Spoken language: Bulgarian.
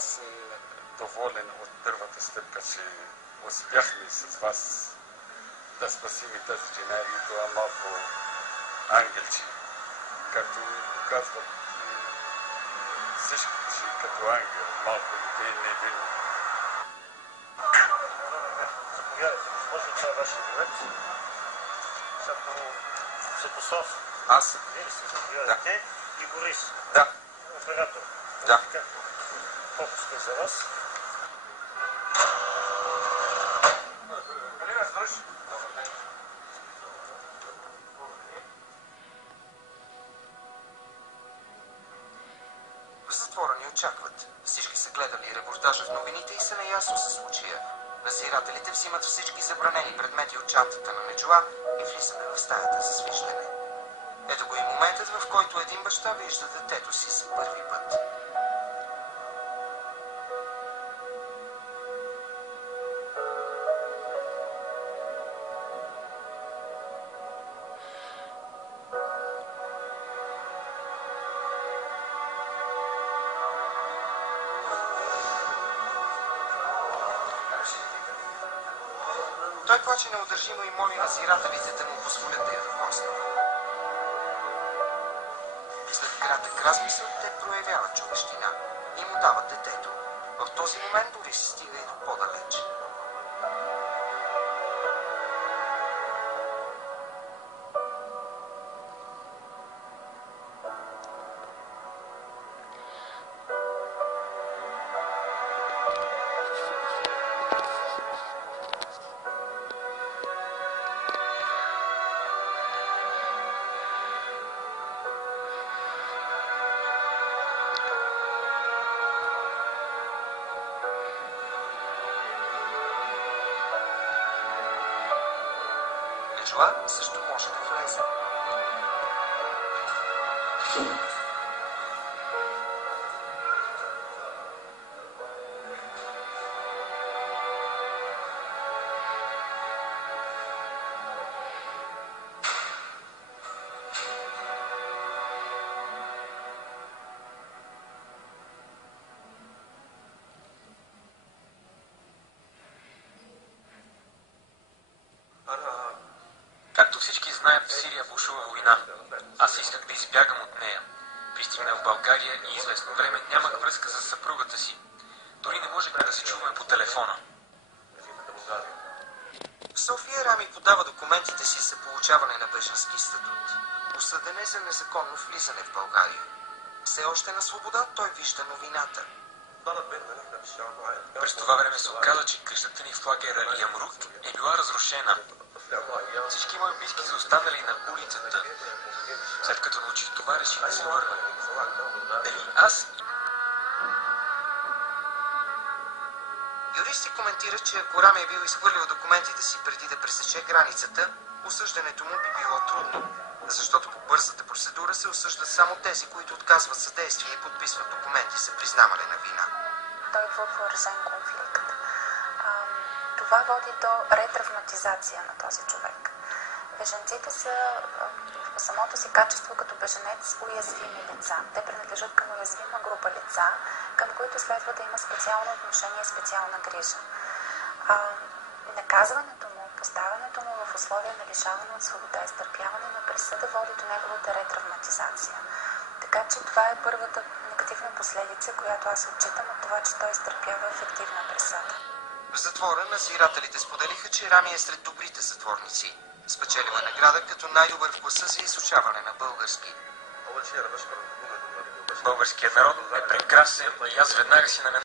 Аз съм доволен от първата стъпка, че успяхме с вас да спасим и тази жена и това малко ангелче. Както казват всички, че като ангел, малко дете невинно. Заповядайте, може ли това е вашия билет? Като Светослав. Аз? Вие ли сте? Заповядайте. Да. И Борис. Да. Оператор. Да. Фокуска за вас. В затвора ни очакват. Всички са гледали репортажа в новините и са наясно със случая. Надзирателите взимат всички забранени предмети от чантата на Неджуа и влизаме в стаята за свиждане. Ето го и моментът, в който един баща вижда детето си за първи път. Той плаче неудържимо и моли надзирателите да му позволят да я докосне. След кратък размисъл те проявяват човещина и му дават детето. В този момент Борис стига и до по-далеч. Неджуа също може да влезе. Както всички знаят, в Сирия бушува война. Аз исках да избягам от нея. Пристигнах в България и известно време нямах връзка с съпругата си. Дори не можехме да се чуваме по телефона. В София Рами подава документите си за получаване на бежански статут. Осъден е за незаконно влизане в България. Все още на свобода той вижда новината. През това време се оказа, че къщата ни в лагера Ямрук е била разрушена. Всички мои близки са останали на улицата. След като научих това, реших да се върна. Дали аз... Юристи коментират, че ако Рами е бил изхвърлил документите си преди да пресече границата, осъждането му би било трудно, защото по бързата процедура се осъждат само тези, които отказват съдействие и подписват документи за признаване на вина. Той въоръжен конфликт. Това води до ретравматизация на този човек. Бежанците са в самото си качество като бежанец уязвими лица. Те принадлежат към уязвима група лица, към които следва да има специално отношение и специална грижа. Наказването му, поставянето му в условия на лишаване от свобода и изтърпяване на присъда води до неговата ретравматизация. Така че това е първата негативна последица, която аз отчитам от това, че той изтърпява ефективна присъда. В затвора надзирателите споделиха, че Рами е сред добрите затворници. Спечелил е награда като най-добър в класа за изучаване на български. Българският народ е прекрасен и аз веднага си намеря